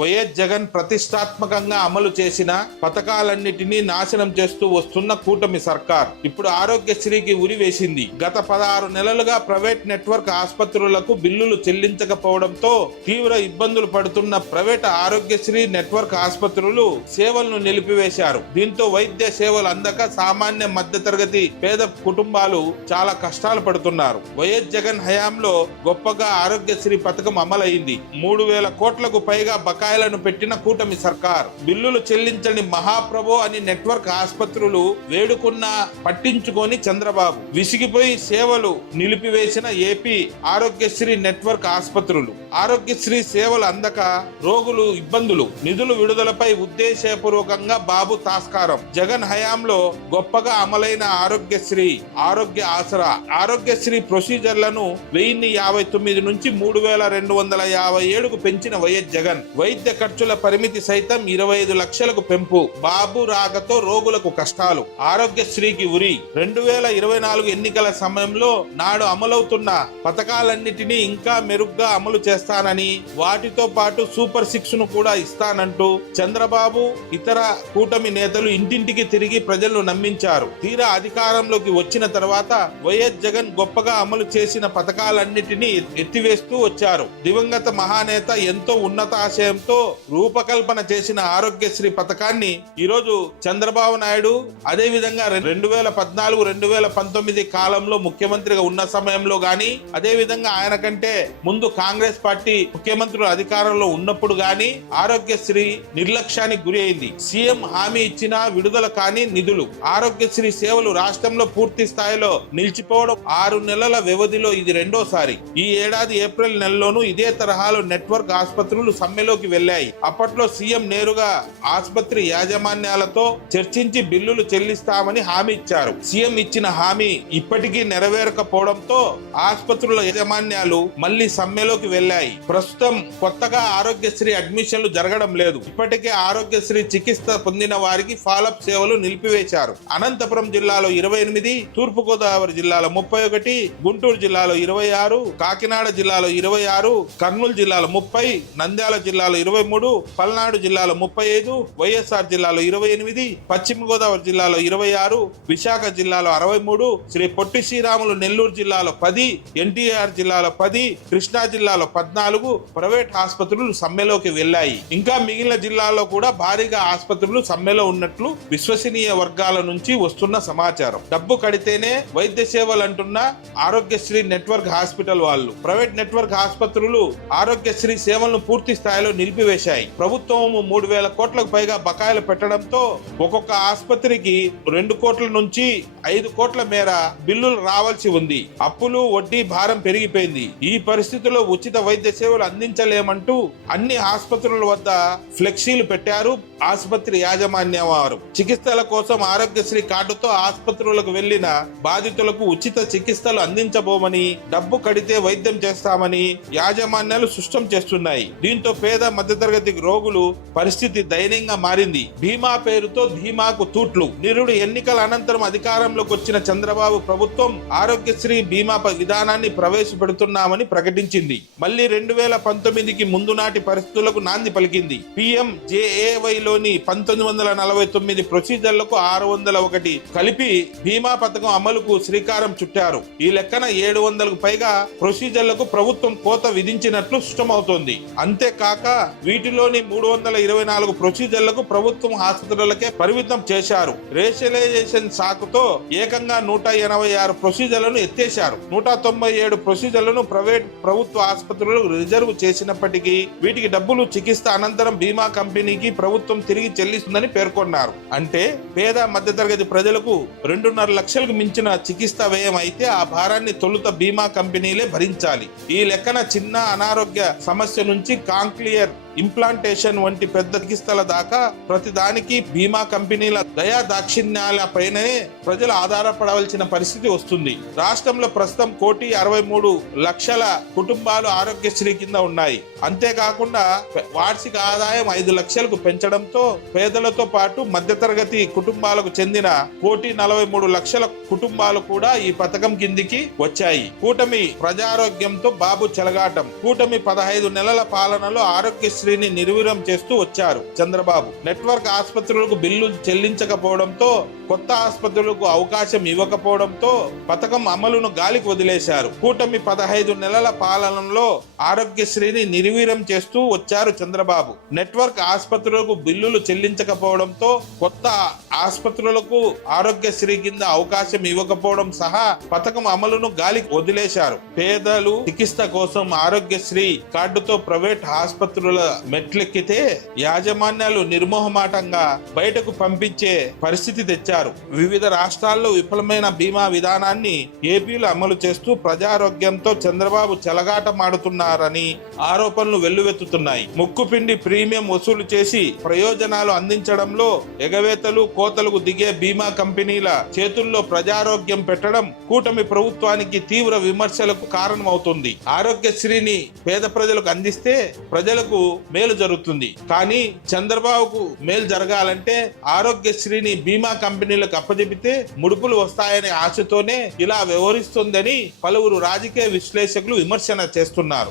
YS Jagan ప్రతిష్టాత్మకంగా అమలు చేసిన పథకాలన్నిటినీ నాశనం చేస్తూ వస్తున్న కూటమి సర్కార్. ఇప్పుడు ఆరోగ్యశ్రీకి ఉరి వేసింది. గత పదహారు నెలలుగా ప్రైవేట్ నెట్వర్క్ ఆసుపత్రులకు బిల్లులు చెల్లించకపోవడంతో తీవ్ర ఇబ్బందులు పడుతున్న ప్రైవేట్ ఆరోగ్యశ్రీ నెట్వర్క్ ఆసుపత్రులు సేవలను నిలిపివేశారు. దీంతో వైద్య సేవలు అందక సామాన్య మధ్యతరగతి పేద కుటుంబాలు చాలా కష్టాలు పడుతున్నారు. వైఎస్ జగన్ హయాంలో గొప్పగా ఆరోగ్యశ్రీ పథకం అమలైంది. మూడు వేల కోట్లకు పైగా బకాయిలను పెట్టిన కూటమి సర్కార్. బిల్లులు చెల్లించని మహాప్రభో అని నెట్వర్క్ ఆసుపత్రులు వేడుకున్న పట్టించుకొని చంద్రబాబు. విసిగిపోయి సేవలు నిలిపివేసిన ఏపీ ఆరోగ్యశ్రీ నెట్వర్క్ ఆసుపత్రులు. ఆరోగ్యశ్రీ సేవలు అందక రోగులు ఇబ్బందులు. నిధులు విడుదలపై ఉద్దేశపూర్వకంగా బాబు తాస్కారం జగన్ హయాంలో గొప్పగా అమలైన ఆరోగ్యశ్రీ ఆరోగ్య ఆసరా. ఆరోగ్యశ్రీ ప్రొసీజర్లను వెయ్యిన్ని యాభై తొమ్మిది నుంచి మూడు వేల రెండు వందల యాభై ఏడుకు పెంచిన వైఎస్ జగన్. వైద్య ఖర్చుల పరిమితి సైతం ఇరవై ఐదు లక్షలకు పెంపు. బాబు రాకతో రోగులకు కష్టాలు. ఆరోగ్యశ్రీకి ఉరి. రెండు వేల ఇరవై నాలుగు ఎన్నికల సమయంలో నాడు అమలవుతున్న పథకాలన్నిటినీ ఇంకా మెరుగ్గా అమలు చేస్తానని వాటితో పాటు సూపర్ సిక్స్ను కూడా ఇస్తానంటూ చంద్రబాబు ఇతర కూటమి నేతలు ఇంటింటికి తిరిగి ప్రజలను నమ్మించారు. తీరా అధికారంలోకి వచ్చిన తర్వాత వైఎస్ జగన్ గొప్పగా అమలు చేసిన పథకాలన్నిటినీ ఎత్తివేస్తూ వచ్చారు. దివంగత మహానేత ఎంతో ఉన్నత ఆశయంతో రూపకల్పన చేసిన ఆరోగ్యశ్రీ పథకాన్ని ఈరోజు చంద్రబాబు నాయుడు అదే విధంగా రెండు వేల పద్నాలుగు రెండు వేల పంతొమ్మిది కాలంలో ముఖ్యమంత్రిగా ఉన్న సమయంలో గాని అదే విధంగా ఆయన కంటే ముందు కాంగ్రెస్ పార్టీ ముఖ్యమంత్రులు అధికారంలో ఉన్నప్పుడు గాని ఆరోగ్యశ్రీ నిర్లక్ష్యానికి గురి అయింది. సీఎం హామీ ఇచ్చిన విడుదల కాని నిధులు. ఆరోగ్యశ్రీ సేవలు రాష్ట్రంలో పూర్తి స్థాయిలో నిలిచిపోవడం ఆరు నెలల వ్యవధిలో ఇది రెండోసారి. ఈ ఏడాది ఏప్రిల్ నెలలోనూ ఇదే తరహాలో నెట్వర్క్ ఆసుపత్రులు సమ్మెలోకి వెళ్ళాయి అప్పట్లో సీఎం నేరుగా ఆసుపత్రి యాజమాన్యాలతో చర్చించి బిల్లులు చెల్లిస్తామని హామీ ఇచ్చారు. సీఎం ఇచ్చిన హామీ ఇప్పటికీ నెరవేరకపోవడంతో ఆసుపత్రుల యాజమాన్యాలు మళ్ళీ సమ్మెలోకి వెళ్ళాయి ప్రస్తుతం కొత్తగా ఆరోగ్యశ్రీ అడ్మిషన్లు జరగడం లేదు. ఇప్పటికే ఆరోగ్యశ్రీ చికిత్స పొందిన వారికి ఫాలోఅప్ సేవలు నిలిపివేశారు. అనంతపురం జిల్లాలో ఇరవై ఎనిమిది తూర్పు గోదావరి జిల్లాలో ముప్పై ఒకటి గుంటూరు జిల్లాలో ఇరవై ఆరు కాకినాడ జిల్లాలో ఇరవై ఆరు కర్నూలు జిల్లాలో ముప్పై నంద్యాల జిల్లాలో ఇరవై మూడు పల్నాడు జిల్లాలో ముప్పై ఐదు వైఎస్ఆర్ జిల్లాలో ఇరవై ఎనిమిది పశ్చిమ గోదావరి జిల్లాలో ఇరవై ఆరు విశాఖ జిల్లాలో అరవై మూడు శ్రీ పొట్టి శ్రీరాములు నెల్లూరు జిల్లాలో పది ఎన్టీఆర్ జిల్లాలో పది కృష్ణా జిల్లాలో పద్నాలుగు పద్నాలుగు ప్రైవేట్ ఆసుపత్రులు సమ్మెలోకి వెళ్ళాయి ఇంకా మిగిలిన జిల్లాల్లో కూడా భారీగా ఆసుపత్రులు సమ్మెలో ఉన్నట్లు విశ్వసనీయ వర్గాల నుంచి వస్తున్న సమాచారం. డబ్బు కడితేనే వైద్య సేవలు అంటున్న ఆరోగ్యశ్రీ నెట్వర్క్ హాస్పిటల్ వాళ్ళు. ప్రైవేట్ నెట్వర్క్ ఆసుపత్రులు ఆరోగ్యశ్రీ సేవలను పూర్తి స్థాయిలో నిలిపివేశాయి. ప్రభుత్వం మూడు వేల కోట్లకు పైగా బకాయిలు పెట్టడంతో ఒక్కొక్క ఆసుపత్రికి రెండు కోట్ల నుంచి ఐదు కోట్ల మేర బిల్లులు రావాల్సి ఉంది. అప్పులు వడ్డీ భారం పెరిగిపోయింది. ఈ పరిస్థితుల్లో ఉచిత వైద్య సేవలు అందించలేమంటూ అన్ని ఆసుపత్రుల వద్ద ఫ్లెక్సీలు పెట్టారు. ఆసుపత్రి యాజమాన్యం వారు. చికిత్సల కోసం ఆరోగ్యశ్రీ కార్డుతో ఆసుపత్రులకు వెళ్ళిన బాధితులకు ఉచిత చికిత్సలు అందించబోమని డబ్బు కడితే వైద్యం చేస్తామని యాజమాన్యాలు స్పష్టం చేస్తున్నాయి. దీంతో పేద మధ్యతరగతి రోగులు పరిస్థితి దయనీయంగా మారింది. బీమా పేరుతో ధీమాకు తూట్లు. నిరుడు ఎన్నికల అనంతరం అధికారంలోకి వచ్చిన చంద్రబాబు ప్రభుత్వం ఆరోగ్యశ్రీ బీమా విధానాన్ని ప్రవేశపెడుతున్నామని ప్రకటించింది. మళ్ళీ రెండు వేల పంతొమ్మిదికి ముందు నాటి పరిస్థితులకు నాంది పలికింది. పిఎం లోని పంతొమ్మిది వందల నలభై తొమ్మిది ప్రొసీజర్లకు ఆరు వందల ఒకటి కలిపి బీమా పథకం అమలుకు శ్రీకారం చుట్టారు. ఈ లెక్కన ఏడు వందలకు పైగా ప్రొసీజర్లకు ప్రభుత్వం కోత విధించినట్లు స్పష్టమవుతోంది. అంతేకాక వీటిలోని మూడు వందల ఇరవై నాలుగు ప్రొసీజర్లకు ప్రభుత్వం ఆసుపత్రులకే పరిమితం చేశారు. రేషనలైజేషన్ సాకుతో ఏకంగా నూట ఎనభై ఆరు ప్రొసీజర్లను ఎత్తేశారు. నూట తొంభై ఏడు ప్రొసీజర్లను ప్రైవేట్ ప్రభుత్వ ఆసుపత్రులకు రిజర్వ్ చేసినప్పటికీ వీటికి డబ్బులు చికిత్స అనంతరం బీమా కంపెనీకి ప్రభుత్వం తిరిగి చెల్లిస్తుందని పేర్కొన్నారు. అంటే పేద మధ్యతరగతి ప్రజలకు రెండున్నర లక్షలకు మించిన చికిత్స వ్యయం అయితే ఆ భారాన్ని తొలుత బీమా కంపెనీలే భరించాలి. ఈ లెక్కన చిన్న అనారోగ్య సమస్య నుంచి కాంక్లియర్ ఇంప్లాంటేషన్ వంటి పెద్ద చికిత్సల దాకా ప్రతిదానికి బీమా కంపెనీల దయా దాక్షిణ్యాల పైననే ప్రజలు ఆధారపడవలసిన పరిస్థితి వస్తుంది. రాష్ట్రంలో ప్రస్తుతం కోటి అరవై మూడు లక్షల కుటుంబాలు ఆరోగ్యశ్రీ కింద ఉన్నాయి. అంతేకాకుండా వార్షిక ఆదాయం ఐదు లక్షలకు పెంచడంతో పేదలతో పాటు మధ్యతరగతి కుటుంబాలకు చెందిన కోటి నలభై మూడు లక్షల కుటుంబాలు కూడా ఈ పథకం కిందికి వచ్చాయి. కూటమి ప్రజారోగ్యంతో బాబు చెలగాటం. కూటమి పదహైదు నెలల పాలనలో ఆరోగ్యశ్రీ ఆరోగ్యశ్రీని నిర్వీర్యం చేస్తూ వచ్చారు చంద్రబాబు. నెట్వర్క్ ఆసుపత్రులకు బిల్లు చెల్లించకపోవడంతో కొత్త ఆసుపత్రులకు అవకాశం ఇవ్వకపోవడంతో పథకం అమలును గాలికి వదిలేశారు. కూటమి పదహైదు నెలల పాలనలో ఆరోగ్యశ్రీని నిర్వీర్యం చేస్తూ వచ్చారు చంద్రబాబు. నెట్వర్క్ ఆసుపత్రులకు బిల్లులు చెల్లించకపోవడంతో కొత్త ఆసుపత్రులకు ఆరోగ్యశ్రీ కింద అవకాశం ఇవ్వకపోవడం సహా పథకం అమలును గాలికి వదిలేశారు. పేదలు చికిత్స కోసం ఆరోగ్యశ్రీ కార్డుతో ప్రైవేట్ ఆసుపత్రుల మెట్లెక్కితే యాజమాన్యాలు నిర్మోహమాటంగా బయటకు పంపించే పరిస్థితి తెచ్చారు. వివిధ రాష్ట్రాల్లో విఫలమైన బీమా విధానాన్ని ఏపీలో అమలు చేస్తూ ప్రజారోగ్యంతో చంద్రబాబు చెలగాటమాడుతున్నారని ఆరోపణలు వెల్లువెత్తుతున్నాయి. ముక్కుపిండి ప్రీమియం వసూలు చేసి ప్రయోజనాలు అందించడంలో ఎగవేతలు కోతలకు దిగే బీమా కంపెనీల చేతుల్లో ప్రజారోగ్యం పెట్టడం కూటమి ప్రభుత్వానికి తీవ్ర విమర్శలకు కారణమవుతుంది. ఆరోగ్యశ్రీని పేద ప్రజలకు అందిస్తే ప్రజలకు మేలు జరుగుతుంది. కానీ చంద్రబాబుకు మేలు జరగాలంటే ఆరోగ్యశ్రీని బీమా కంపెనీలకు అప్పజెపితే ముడుపులు వస్తాయనే ఆశతోనే ఇలా వ్యవహరిస్తుందని పలువురు రాజకీయ విశ్లేషకులు విమర్శన చేస్తున్నారు.